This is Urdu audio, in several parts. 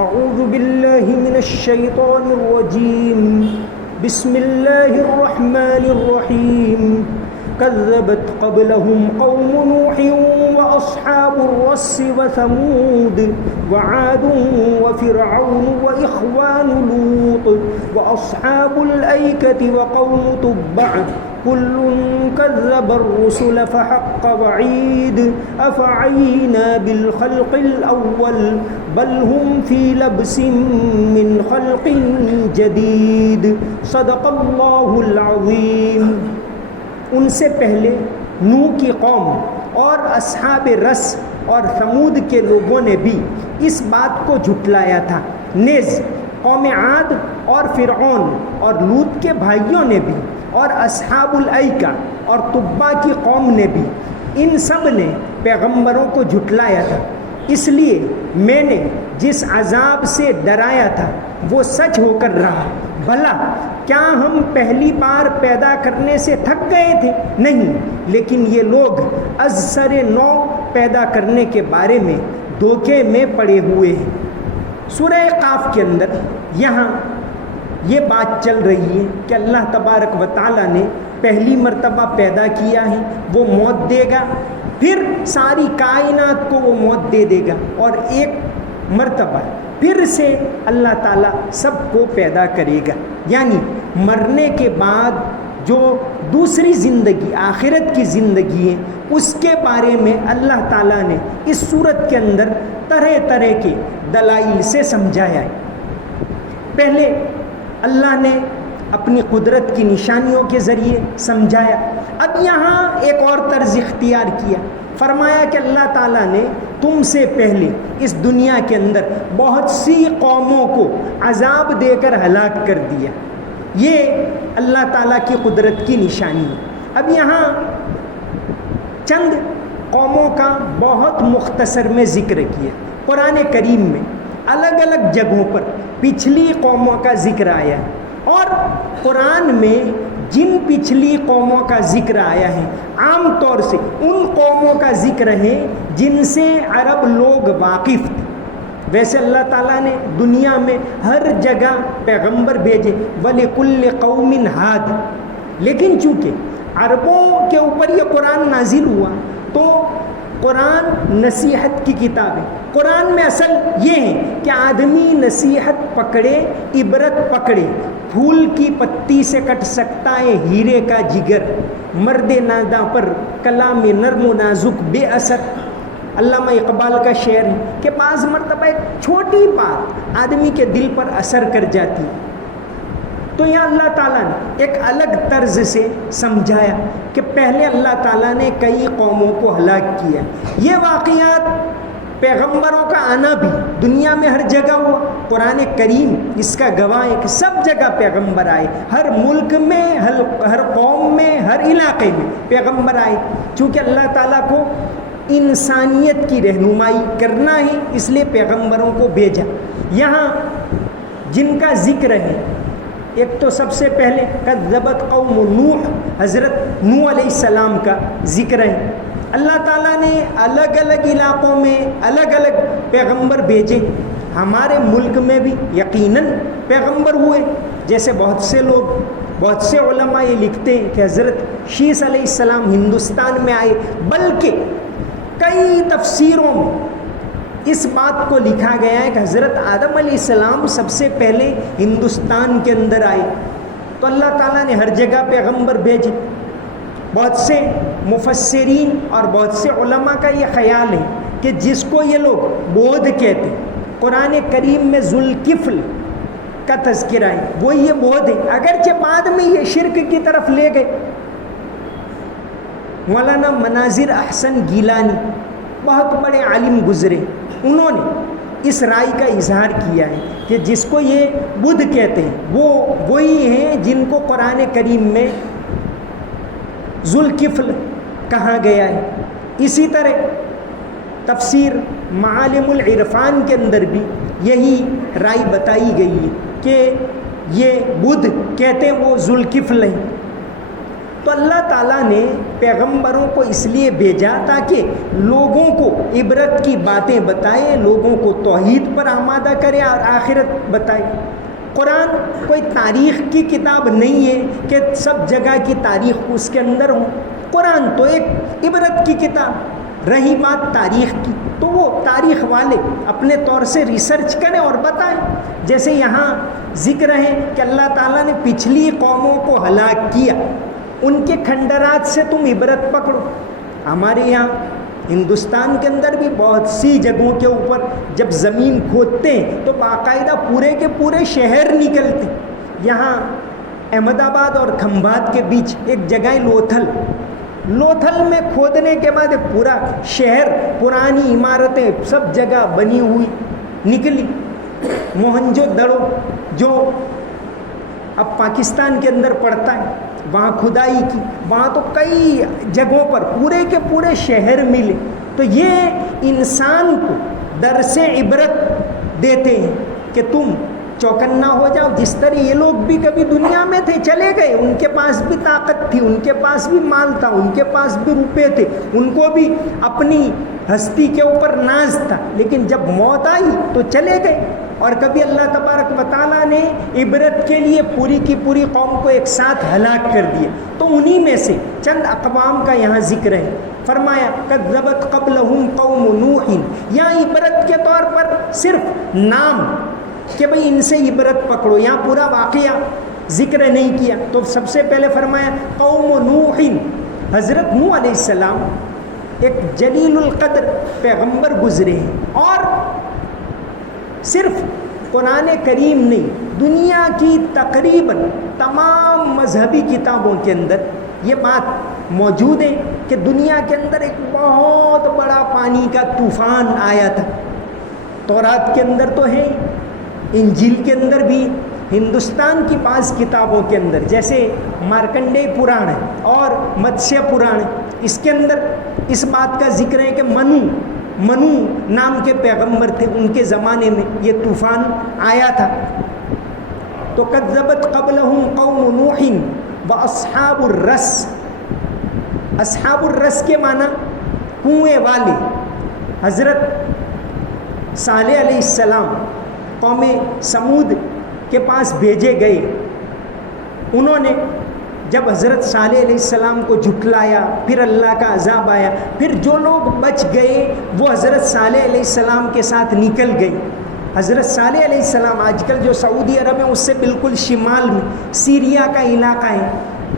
اعوذ باللہ من الشیطان الرجیم بسم اللہ الرحمن الرحیم كذبت قبلهم قوم نوح وأصحاب الرس وثمود وعاد وفرعون وإخوان لوط وأصحاب الأيكة وقوم تبع كل كذب الرسل فحق وعيد أفعينا بالخلق الأول بل هم في لبس من خلق جديد صدق الله العظيم. ان سے پہلے نوح کی قوم اور اصحاب رس اور ثمود کے لوگوں نے بھی اس بات کو جھٹلایا تھا. نیز قوم عاد اور فرعون اور لوط کے بھائیوں نے بھی اور اصحاب الایکہ اور تبع کی قوم نے بھی، ان سب نے پیغمبروں کو جھٹلایا تھا. اس لیے میں نے جس عذاب سے ڈرایا تھا وہ سچ ہو کر رہا. بھلا کیا ہم پہلی بار پیدا کرنے سے تھک گئے تھے؟ نہیں، لیکن یہ لوگ از سر نو پیدا کرنے کے بارے میں دھوکے میں پڑے ہوئے ہیں. سورہ قاف کے اندر یہاں یہ بات چل رہی ہے کہ اللہ تبارک و تعالیٰ نے پہلی مرتبہ پیدا کیا ہے، وہ موت دے گا، پھر ساری کائنات کو وہ موت دے دے گا، اور ایک مرتبہ پھر سے اللہ تعالیٰ سب کو پیدا کرے گا. یعنی مرنے کے بعد جو دوسری زندگی آخرت کی زندگی ہے اس کے بارے میں اللہ تعالیٰ نے اس صورت کے اندر طرح طرح کے دلائل سے سمجھایا ہے. پہلے اللہ نے اپنی قدرت کی نشانیوں کے ذریعے سمجھایا. اب یہاں ایک اور طرز اختیار کیا، فرمایا کہ اللہ تعالیٰ نے تم سے پہلے اس دنیا کے اندر بہت سی قوموں کو عذاب دے کر ہلاک کر دیا. یہ اللہ تعالیٰ کی قدرت کی نشانی ہے. اب یہاں چند قوموں کا بہت مختصر میں ذکر کیا. قرآن کریم میں الگ الگ جگہوں پر پچھلی قوموں کا ذکر آیا ہے، اور قرآن میں جن پچھلی قوموں کا ذکر آیا ہے عام طور سے ان قوموں کا ذکر ہے جن سے عرب لوگ واقف تھے. ویسے اللہ تعالیٰ نے دنیا میں ہر جگہ پیغمبر بھیجے، وَلِكُلِّ قَوْمٍ هَادٍ، لیکن چونکہ عربوں کے اوپر یہ قرآن نازل ہوا تو قرآن نصیحت کی کتاب ہے. قرآن میں اصل یہ ہے کہ آدمی نصیحت پکڑے، عبرت پکڑے. پھول کی پتی سے کٹ سکتا ہے ہیرے کا جگر، مرد ناداں پر کلام نرم و نازک بے اثر. علامہ اقبال کا شعر ہے کہ بعض مرتبہ ایک چھوٹی بات آدمی کے دل پر اثر کر جاتی. تو یہاں اللہ تعالیٰ نے ایک الگ طرز سے سمجھایا کہ پہلے اللہ تعالیٰ نے کئی قوموں کو ہلاک کیا. یہ واقعات پیغمبروں کا آنا بھی دنیا میں ہر جگہ ہوا. قرآن کریم اس کا گواہ ہے کہ سب جگہ پیغمبر آئے، ہر ملک میں، ہر قوم میں، ہر علاقے میں پیغمبر آئے. چونکہ اللہ تعالیٰ کو انسانیت کی رہنمائی کرنا ہے اس لیے پیغمبروں کو بھیجا. یہاں جن کا ذکر ہے، ایک تو سب سے پہلے کذبت قوم نوح، حضرت نوح علیہ السلام کا ذکر ہے. اللہ تعالیٰ نے الگ الگ علاقوں میں الگ الگ پیغمبر بھیجے. ہمارے ملک میں بھی یقیناً پیغمبر ہوئے. جیسے بہت سے لوگ، بہت سے علماء یہ لکھتے ہیں کہ حضرت شیس علیہ السلام ہندوستان میں آئے، بلکہ کئی تفسیروں میں اس بات کو لکھا گیا ہے کہ حضرت آدم علیہ السلام سب سے پہلے ہندوستان کے اندر آئے. تو اللہ تعالیٰ نے ہر جگہ پیغمبر بھیجے. بہت سے مفسرین اور بہت سے علماء کا یہ خیال ہے کہ جس کو یہ لوگ بودھ کہتے ہیں، قرآن کریم میں ذوالکفل کا تذکرہ ہے، وہ یہ بودھ ہے. اگرچہ بعد میں یہ شرک کی طرف لے گئے. مولانا مناظر احسن گیلانی بہت بڑے عالم گزرے، انہوں نے اس رائے کا اظہار کیا ہے کہ جس کو یہ بدھ کہتے ہیں وہ وہی ہیں جن کو قرآن کریم میں ذوالکفل کہا گیا ہے. اسی طرح تفسیر معالم العرفان کے اندر بھی یہی رائے بتائی گئی ہے کہ یہ بدھ کہتے ہیں وہ ذوالکفل ہیں. تو اللہ تعالیٰ نے پیغمبروں کو اس لیے بھیجا تاکہ لوگوں کو عبرت کی باتیں بتائے، لوگوں کو توحید پر آمادہ کرے اور آخرت بتائے۔ قرآن کوئی تاریخ کی کتاب نہیں ہے کہ سب جگہ کی تاریخ اس کے اندر ہو، قرآن تو ایک عبرت کی کتاب۔ رہی بات تاریخ کی تو وہ تاریخ والے اپنے طور سے ریسرچ کریں اور بتائیں۔ جیسے یہاں ذکر ہے کہ اللہ تعالیٰ نے پچھلی قوموں کو ہلاک کیا، ان کے کھنڈرات سے تم عبرت پکڑو۔ ہمارے یہاں ہندوستان کے اندر بھی بہت سی جگہوں کے اوپر جب زمین کھودتے ہیں تو باقاعدہ پورے کے پورے شہر نکلتے۔ یہاں احمد آباد اور کھمبات کے بیچ ایک جگہ لوتھل میں کھودنے کے بعد پورا شہر، پرانی عمارتیں سب جگہ بنی ہوئی نکلی۔ موہنجو دڑو جو اب پاکستان کے اندر پڑتا ہے، وہاں کھدائی کی، وہاں تو کئی جگہوں پر پورے کے پورے شہر ملے۔ تو یہ انسان کو درس عبرت دیتے ہیں کہ تم چوکنا ہو جاؤ۔ جس طرح یہ لوگ بھی کبھی دنیا میں تھے، چلے گئے، ان کے پاس بھی طاقت تھی، ان کے پاس بھی مال تھا، ان کے پاس بھی روپے تھے، ان کو بھی اپنی ہستی کے اوپر ناز تھا، لیکن جب موت آئی تو چلے گئے۔ اور کبھی اللہ تبارک و تعالیٰ نے عبرت کے لیے پوری کی پوری قوم کو ایک ساتھ ہلاک کر دیا۔ تو انہی میں سے چند اقوام کا یہاں ذکر ہے۔ فرمایا کذبت قبلہم قوم نوح، یہاں عبرت کے طور پر صرف نام کہ بھئی ان سے عبرت پکڑو، یہاں پورا واقعہ ذکر نہیں کیا۔ تو سب سے پہلے فرمایا قوم نوح، حضرت نوح علیہ السلام ایک جلیل القدر پیغمبر گزرے ہیں، اور صرف قرآن کریم نہیں، دنیا کی تقریباً تمام مذہبی کتابوں کے اندر یہ بات موجود ہے کہ دنیا کے اندر ایک بہت بڑا پانی کا طوفان آیا تھا۔ تورات کے اندر تو ہے، انجیل کے اندر بھی، ہندوستان کی بعض کتابوں کے اندر جیسے مارکنڈے پران ہے اور متسیہ پران ہے، اس کے اندر اس بات کا ذکر ہے کہ منو نام کے پیغمبر تھے، ان کے زمانے میں یہ طوفان آیا تھا۔ تو کذبت قبلہم قوم نوح واصحاب الرس، اصحاب الرس کے معنی کنویں والے۔ حضرت صالح علیہ السلام قوم سمود کے پاس بھیجے گئے، انہوں نے جب حضرت صالح علیہ السلام کو جھٹلایا، پھر اللہ کا عذاب آیا، پھر جو لوگ بچ گئے وہ حضرت صالح علیہ السلام کے ساتھ نکل گئے۔ حضرت صالح علیہ السلام آج کل جو سعودی عرب ہے اس سے بالکل شمال میں سیریا کا علاقہ ہے،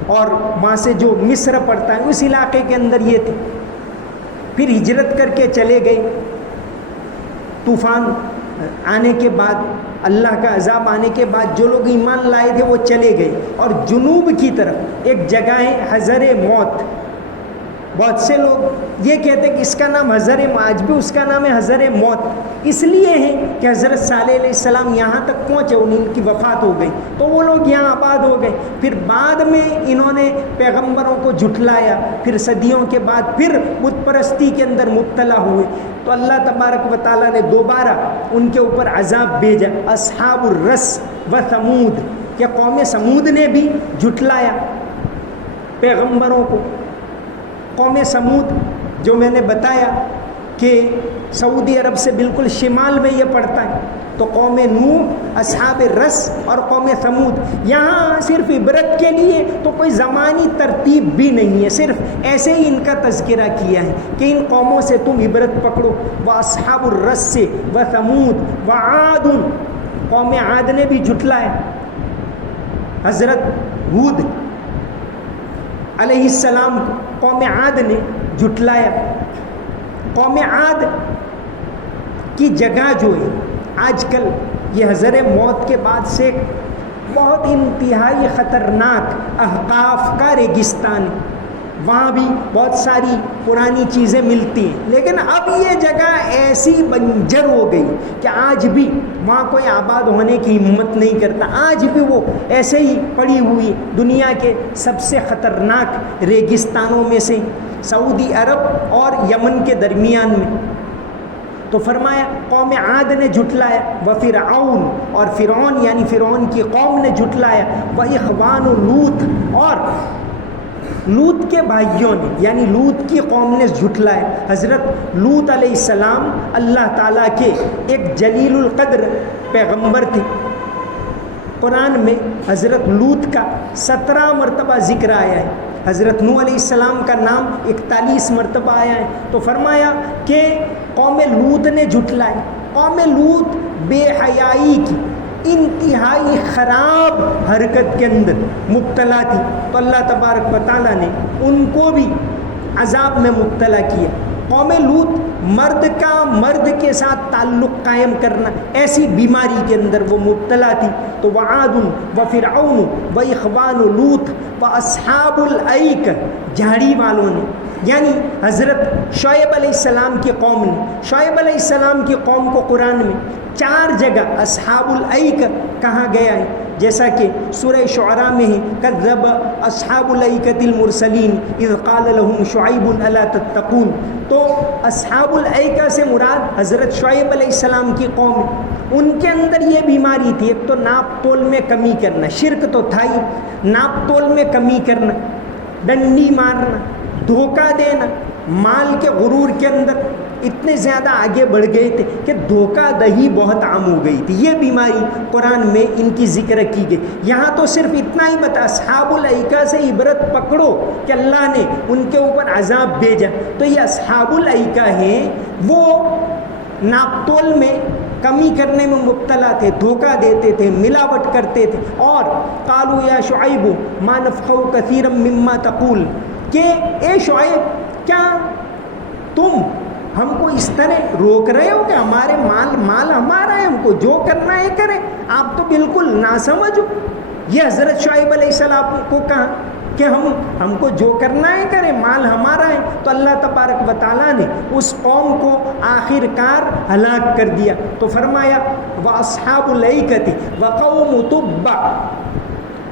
اور وہاں سے جو مصر پڑتا ہے اس علاقے کے اندر یہ تھے۔ پھر ہجرت کر کے چلے گئے، طوفان آنے کے بعد، اللہ کا عذاب آنے کے بعد جو لوگ ایمان لائے تھے وہ چلے گئے، اور جنوب کی طرف ایک جگہ ہے حضر موت۔ بہت سے لوگ یہ کہتے ہیں کہ اس کا نام آج بھی اس کا نام ہے حضر موت، اس لیے ہے کہ حضرت صالح علیہ السلام یہاں تک پہنچے، ان کی وفات ہو گئی تو وہ لوگ یہاں آباد ہو گئے۔ پھر بعد میں انہوں نے پیغمبروں کو جھٹلایا، پھر صدیوں کے بعد پھر بت پرستی کے اندر مبتلا ہوئے، تو اللہ تبارک و تعالیٰ نے دوبارہ ان کے اوپر عذاب بھیجا۔ اصحاب الرس و ثمود، کہ قوم سمود نے بھی جھٹلایا پیغمبروں کو۔ قوم سمود جو میں نے بتایا کہ سعودی عرب سے بالکل شمال میں یہ پڑتا ہے، تو قوم نوح، اصحاب الرس اور قوم ثمود، یہاں صرف عبرت کے لیے تو کوئی زمانی ترتیب بھی نہیں ہے، صرف ایسے ہی ان کا تذکرہ کیا ہے کہ ان قوموں سے تم عبرت پکڑو۔ واصحاب الرس سے وثمود وعاد، قوم عاد نے بھی جھٹلایا، حضرت ہود علیہ السلام کو قوم عاد نے جھٹلایا۔ قوم عاد کی جگہ جو ہے آج کل یہ حضر موت کے بعد سے بہت انتہائی خطرناک احقاف کا ریگستان ہے، وہاں بھی بہت ساری پرانی چیزیں ملتی ہیں، لیکن اب یہ جگہ ایسی بنجر ہو گئی کہ آج بھی وہاں کوئی آباد ہونے کی ہمت نہیں کرتا، آج بھی وہ ایسے ہی پڑی ہوئی دنیا کے سب سے خطرناک ریگستانوں میں سے، سعودی عرب اور یمن کے درمیان میں۔ تو فرمایا قوم عاد نے جھٹلایا، وفرعون، اور فرعون یعنی فرعون کی قوم نے جھٹلایا، واخوان لوط، اور لوط کے بھائیوں نے یعنی لوط کی قوم نے جھٹلایا. حضرت لوط علیہ السلام اللہ تعالیٰ کے ایک جلیل القدر پیغمبر تھے. قرآن میں حضرت لوط کا 17 مرتبہ ذکر آیا ہے. حضرت نوح علیہ السلام کا نام 41 مرتبہ آیا ہے. تو فرمایا کہ قوم لوط نے جھٹلایا. قوم لوط بے حیائی کی انتہائی خراب حرکت کے اندر مبتلا تھی، تو اللہ تبارک و تعالیٰ نے ان کو بھی عذاب میں مبتلا کیا. قوم لوط مرد کا مرد کے ساتھ تعلق قائم کرنا ایسی بیماری کے اندر وہ مبتلا تھی. تو وعاد و فرعون و اخوان لوط و اصحاب الایک، جھاڑی والوں نے یعنی حضرت شعیب علیہ السلام کی قوم نے، شعیب علیہ السلام کی قوم کو قرآن میں 4 جگہ اصحاب الایک کہا گیا ہے. جیسا کہ سورہ شعراء میں ہے کذب اصحاب الایکۃ المرسلین اذ قال لهم شعیب الا تتقون. تو اصحاب الایکہ سے مراد حضرت شعیب علیہ السلام کی قوم ہے. ان کے اندر یہ بیماری تھی. ایک تو ناپ تول میں کمی کرنا، شرک تو تھا ہی، ناپ تول میں کمی کرنا، ڈنڈی مارنا، دھوکہ دینا، مال کے غرور کے اندر اتنے زیادہ آگے بڑھ گئے تھے کہ دھوکہ دہی بہت عام ہو گئی تھی. یہ بیماری قرآن میں ان کی ذکر کی گئی. یہاں تو صرف اتنا ہی بتا اصحاب الایکہ سے عبرت پکڑو کہ اللہ نے ان کے اوپر عذاب بھیجا. تو یہ اصحاب الایکہ ہیں، وہ ناپ تول میں کمی کرنے میں مبتلا تھے، دھوکہ دیتے تھے، ملاوٹ کرتے تھے. اور قالوا یا شعیب ما نفقہ کثیرا مما تقول، کہ اے شعیب کیا تم ہم کو اس طرح روک رہے ہو کہ ہمارے مال ہمارا ہے، ہم کو جو کرنا ہے کریں، آپ تو بالکل ناسمجھ ہو. یہ حضرت شعیب علیہ السلام کو کہا کہ ہم کو جو کرنا ہے کریں، مال ہمارا ہے. تو اللہ تبارک و تعالیٰ نے اس قوم کو آخر کار ہلاک کر دیا. تو فرمایا وَأَصْحَابُ الْأَيْكَةِ وَقَوْمُ تُبَّعَ.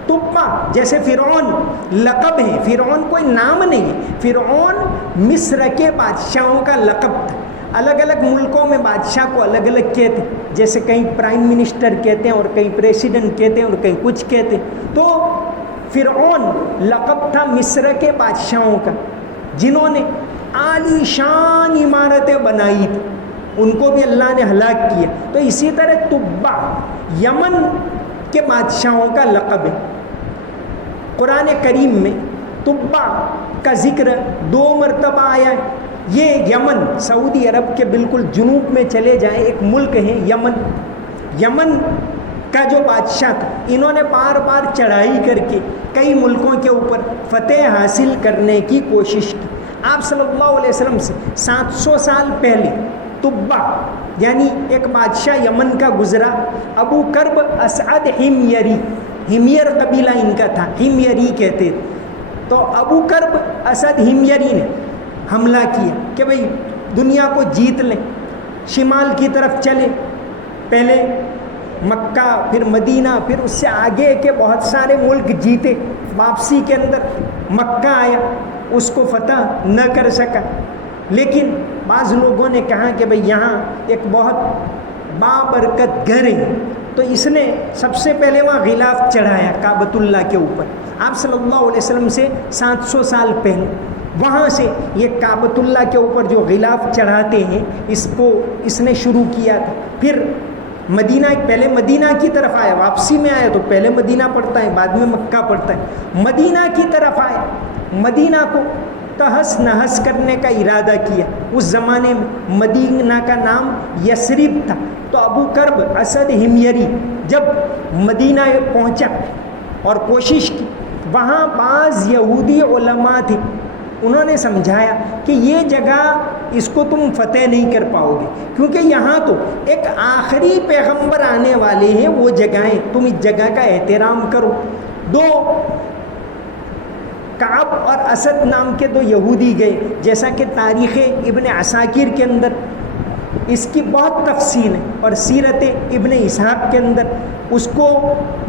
تبا جیسے فرعون لقب ہے، فرعون کوئی نام نہیں ہے. فرعون مصر کے بادشاہوں کا لقب تھا. الگ الگ ملکوں میں بادشاہ کو الگ الگ کہتے ہیں، جیسے کہیں پرائم منسٹر کہتے ہیں اور کہیں پریسیڈنٹ کہتے ہیں اور کہیں کچھ کہتے ہیں. تو فرعون لقب تھا مصر کے بادشاہوں کا، جنہوں نے عالی شان عمارتیں بنائی تھی. ان کو بھی اللہ نے ہلاک کیا. تو اسی طرح تبا یمن کے بادشاہوں کا لقب ہے. قرآن کریم میں تبا کا ذکر 2 مرتبہ آیا ہے. یہ یمن سعودی عرب کے بالکل جنوب میں چلے جائیں ایک ملک ہے یمن. یمن کا جو بادشاہ تھا، انہوں نے بار بار چڑھائی کر کے کئی ملکوں کے اوپر فتح حاصل کرنے کی کوشش کی. آپ صلی اللہ علیہ وسلم سے 700 سال پہلے تبا یعنی ایک بادشاہ یمن کا گزرا، ابو کرب اسعد ہمیری، ہمیر قبیلہ ان کا تھا، ہمیری کہتے تھے. تو ابو کرب اسد ہمیری نے حملہ کیا کہ بھئی دنیا کو جیت لیں، شمال کی طرف چلیں. پہلے مکہ، پھر مدینہ، پھر اس سے آگے کے بہت سارے ملک جیتے. واپسی کے اندر مکہ آیا، اس کو فتح نہ کر سکا. لیکن بعض لوگوں نے کہا کہ بھئی یہاں ایک بہت بابرکت گھر ہے، تو اس نے سب سے پہلے وہاں غلاف چڑھایا کعبۃ اللہ کے اوپر. آپ صلی اللہ علیہ وسلم سے 700 سال پہلے وہاں سے یہ کعبۃ اللہ کے اوپر جو غلاف چڑھاتے ہیں اس نے شروع کیا تھا. پھر مدینہ، پہلے مدینہ کی طرف آیا، واپسی میں آیا تو پہلے مدینہ پڑتا ہے، بعد میں مکہ پڑتا ہے. مدینہ کی طرف آیا، مدینہ کو تہس نہس کرنے کا ارادہ کیا. اس زمانے میں مدینہ کا نام یثرب تھا. تو ابو کرب اسد ہمیری جب مدینہ پہنچا اور کوشش کی، وہاں بعض یہودی علماء تھے، انہوں نے سمجھایا کہ یہ جگہ اس کو تم فتح نہیں کر پاؤ گے، کیونکہ یہاں تو ایک آخری پیغمبر آنے والے ہیں، وہ جگہیں تم اس جگہ کا احترام کرو. 2 کعب اور اسد نام کے 2 یہودی گئے، جیسا کہ تاریخ ابن عساکر کے اندر اس کی بہت تفصیل ہے، اور سیرت ابن اسحاق کے اندر اس کو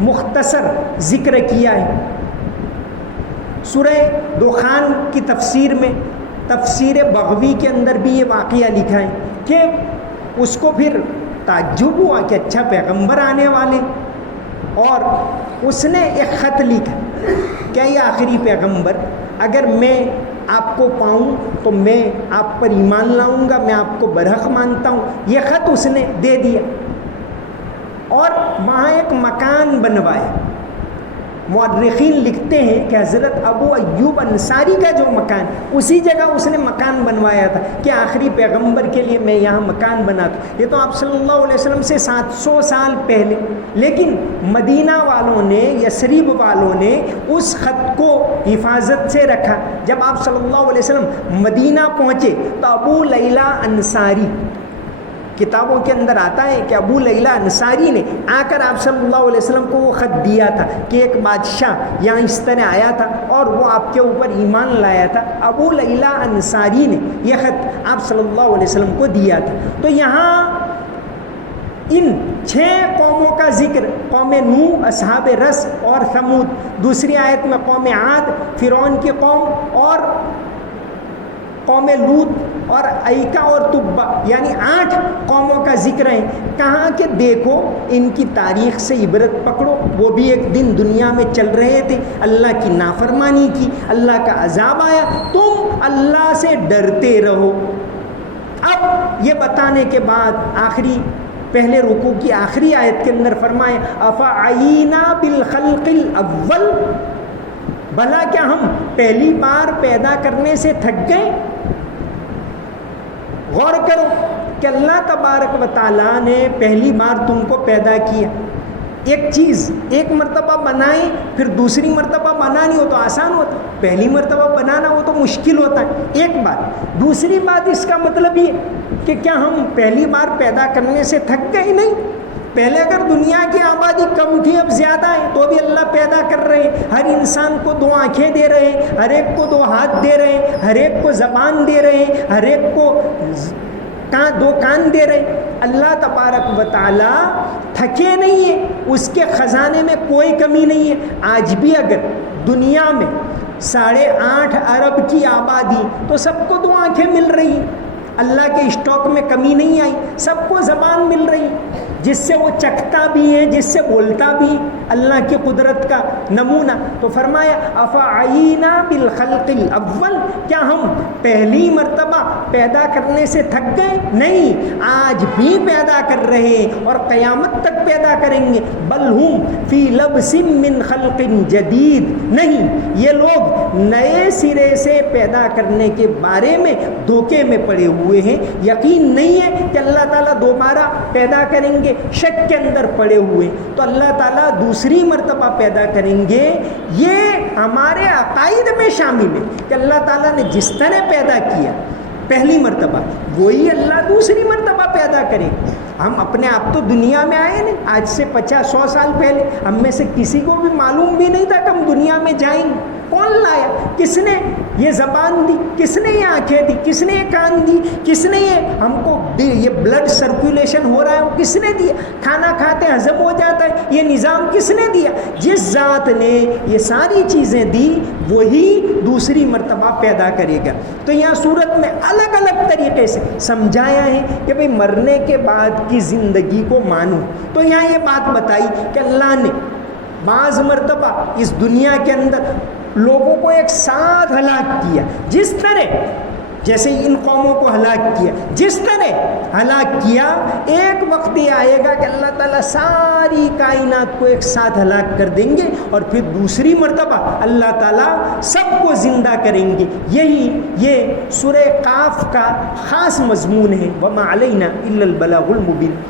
مختصر ذکر کیا ہے. سورہ دخان کی تفسیر میں، تفسیر بغوی کے اندر بھی یہ واقعہ لکھا ہے کہ اس کو پھر تعجب ہوا کہ اچھا پیغمبر آنے والے، اور اس نے ایک خط لکھا کہ یہ آخری پیغمبر اگر میں آپ کو پاؤں تو میں آپ پر ایمان لاؤں گا، میں آپ کو برحق مانتا ہوں۔ یہ خط اس نے دے دیا اور وہاں ایک مکان بنوایا۔ مورخین لکھتے ہیں کہ حضرت ابو ایوب انصاری کا جو مکان، اسی جگہ اس نے مکان بنوایا تھا کہ آخری پیغمبر کے لیے میں یہاں مکان بناتا ہوں۔ یہ تو آپ صلی اللہ علیہ وسلم سے 700 سال پہلے، لیکن مدینہ والوں نے، یثرب والوں نے اس خط کو حفاظت سے رکھا۔ جب آپ صلی اللہ علیہ وسلم مدینہ پہنچے تو ابو لیلہ انصاری، کتابوں کے اندر آتا ہے کہ ابو لیلہ انصاری نے آ کر آپ صلی اللہ علیہ وسلم کو وہ خط دیا تھا کہ ایک بادشاہ یہاں اس طرح آیا تھا اور وہ آپ کے اوپر ایمان لایا تھا۔ ابو لیلہ انصاری نے یہ خط آپ صلی اللہ علیہ وسلم کو دیا تھا۔ تو یہاں ان 6 قوموں کا ذکر، قوم نوح، اصحاب رس اور ثمود، دوسری آیت میں قوم عاد، فرعون کی قوم، اور قوم لوط اور ایکا اور تبا، یعنی 8 قوموں کا ذکر ہے۔ کہاں کہ دیکھو ان کی تاریخ سے عبرت پکڑو، وہ بھی ایک دن دنیا میں چل رہے تھے، اللہ کی نافرمانی کی، اللہ کا عذاب آیا، تم اللہ سے ڈرتے رہو۔ اب یہ بتانے کے بعد آخری پہلے رکوع کی آخری آیت کے اندر فرمائے افعینا بالخلق الاول، بھلا کیا ہم پہلی بار پیدا کرنے سے تھک گئے؟ غور کرو کہ اللہ تبارک و تعالیٰ نے پہلی بار تم کو پیدا کیا، ایک چیز ایک مرتبہ بنائیں پھر دوسری مرتبہ بنانی ہو تو آسان ہوتا، پہلی مرتبہ بنانا ہو تو مشکل ہوتا ہے، ایک بات۔ دوسری بات اس کا مطلب یہ کہ کیا ہم پہلی بار پیدا کرنے سے تھک گئے؟ نہیں، پہلے اگر دنیا کی آبادی کم تھی اب زیادہ ہے تو بھی اللہ پیدا کر رہے ہیں، ہر انسان کو 2 آنکھیں دے رہے ہیں، ہر ایک کو 2 ہاتھ دے رہے ہیں، ہر ایک کو زبان دے رہے ہیں، ہر ایک کو 2 کان دے رہے ہیں۔ اللہ تبارک و تعالیٰ تھکے نہیں ہیں، اس کے خزانے میں کوئی کمی نہیں ہے۔ آج بھی اگر دنیا میں 8.5 ارب کی آبادی تو سب کو 2 آنکھیں مل رہی ہیں، اللہ کے اسٹاک میں کمی نہیں آئی، سب کو زبان مل رہی، جس سے وہ چکھتا بھی ہے، جس سے بولتا بھی، اللہ کی قدرت کا نمونہ۔ تو فرمایا افعینا بالخلق الاول، کیا ہم پہلی مرتبہ پیدا کرنے سے تھک گئے؟ نہیں، آج بھی پیدا کر رہے ہیں اور قیامت تک پیدا کریں گے۔ بل ہم فی لبس من خلق جدید، نہیں، یہ لوگ نئے سرے سے پیدا کرنے کے بارے میں دھوکے میں پڑے ہوئے ہیں، یقین نہیں ہے کہ اللہ تعالیٰ دوبارہ پیدا کریں گے، شک کے اندر پڑے ہوئے۔ تو اللہ تعالیٰ دوسری مرتبہ پیدا کریں گے، یہ ہمارے عقائد میں شامل ہے کہ اللہ تعالیٰ نے جس طرح پیدا کیا پہلی مرتبہ وہی اللہ دوسری مرتبہ پیدا کرے۔ ہم اپنے آپ تو دنیا میں آئے نہیں، آج سے 50-100 سال پہلے ہم میں سے کسی کو بھی معلوم بھی نہیں تھا کہ ہم دنیا میں جائیں گے۔ کون لایا؟ کس نے یہ زبان دی؟ کس نے یہ آنکھیں دی؟ کس نے یہ کان دی؟ کس نے یہ ہم کو یہ بلڈ سرکولیشن ہو رہا ہے وہ کس نے دیا؟ کھانا کھاتے ہضم ہو جاتا ہے، یہ نظام کس نے دیا؟ جس ذات نے یہ ساری چیزیں دی وہی دوسری مرتبہ پیدا کرے گا۔ تو یہاں صورت میں الگ الگ طریقے سے سمجھایا ہے کہ بھئی مرنے کے بعد کی زندگی کو مانو۔ تو یہاں یہ بات بتائی کہ اللہ نے بعض مرتبہ اس دنیا کے اندر لوگوں کو ایک ساتھ ہلاک کیا، جس طرح جیسے ان قوموں کو ہلاک کیا، جس طرح ہلاک کیا، ایک وقت یہ آئے گا کہ اللہ تعالیٰ ساری کائنات کو ایک ساتھ ہلاک کر دیں گے اور پھر دوسری مرتبہ اللہ تعالیٰ سب کو زندہ کریں گے۔ یہی یہ سورہ قاف کا خاص مضمون ہے، وما علینا الا البلاغ المبین۔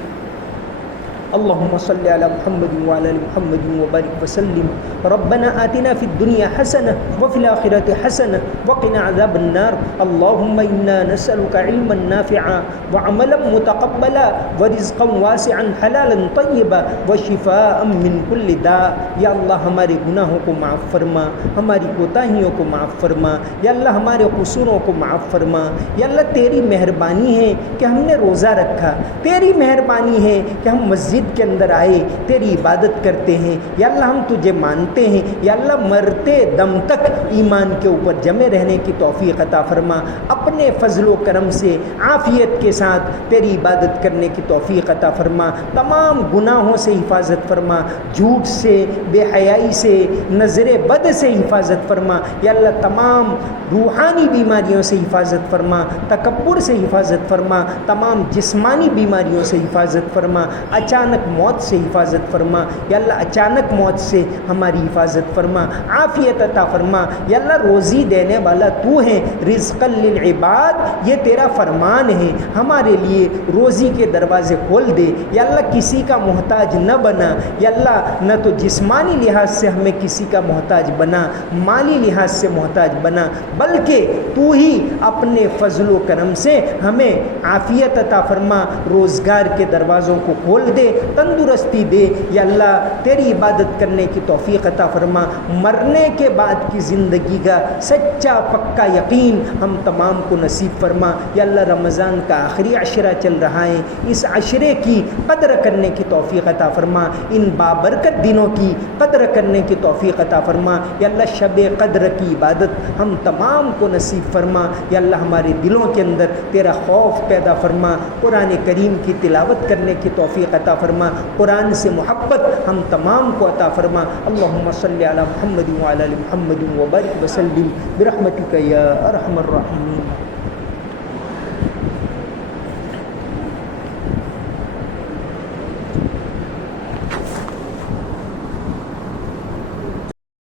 اللهم صل على محمد وعلى ال محمد وبارك وسلم۔ ربنا آتنا في الدنيا حسنة وفي الآخرة حسنة وقنا عذاب النار۔ اللهم إنا نسألك علما نافعا وعملا متقبلا ورزقا واسعا حلالا طيبا وشفاء من كل داء۔ یا اللہ ہمارے گناہوں کو معاف فرما، ہماری کوتاہیوں کو معاف فرما، یا اللہ ہمارے قصوروں کو معاف فرما۔ یا اللہ تیری مہربانی ہے کہ ہم نے روزہ رکھا، تیری مہربانی ہے کہ ہم مسجد مسجد کے اندر آئے تیری عبادت کرتے ہیں، یا اللہ ہم تجھے مانتے ہیں، یا اللہ مرتے دم تک ایمان کے اوپر جمے رہنے کی توفیق عطا فرما، اپنے فضل و کرم سے عافیت کے ساتھ تیری عبادت کرنے کی توفیق عطا فرما، تمام گناہوں سے حفاظت فرما، جھوٹ سے، بے حیائی سے، نظر بد سے حفاظت فرما، یا اللہ تمام روحانی بیماریوں سے حفاظت فرما، تکبر سے حفاظت فرما، تمام جسمانی بیماریوں سے حفاظت فرما، اچانک موت سے حفاظت فرما، یا اللہ اچانک موت سے ہماری حفاظت فرما، عافیت عطا فرما، یا اللہ روزی دینے والا تو ہے، رزقا للعباد یہ تیرا فرمان ہے، ہمارے لیے روزی کے دروازے کھول دے، یا اللہ کسی کا محتاج نہ بنا، یا اللہ نہ تو جسمانی لحاظ سے ہمیں کسی کا محتاج بنا، مالی لحاظ سے محتاج بنا، بلکہ تو ہی اپنے فضل و کرم سے ہمیں عافیت عطا فرما، روزگار کے دروازوں کو کھول دے، تندرستی دے، یا اللہ تیری عبادت کرنے کی توفیق عطا فرما، مرنے کے بعد کی زندگی کا سچا پکا یقین ہم تمام کو نصیب فرما، یا اللہ رمضان کا آخری عشرہ چل رہا ہے، اس عشرے کی قدر کرنے کی توفیق عطا فرما، ان بابرکت دنوں کی قدر کرنے کی توفیق عطا فرما، یا اللہ شب قدر کی عبادت ہم تمام کو نصیب فرما، یا اللہ ہمارے دلوں کے اندر تیرا خوف پیدا فرما، قرآن کریم کی تلاوت کرنے کی توفیق عطا فرما، قرآن سے محبت ہم تمام کو عطا فرما، اللہم صلی علی محمد وعلی آل محمد وبارک وسلم برحمتک یا ارحم الراحمین۔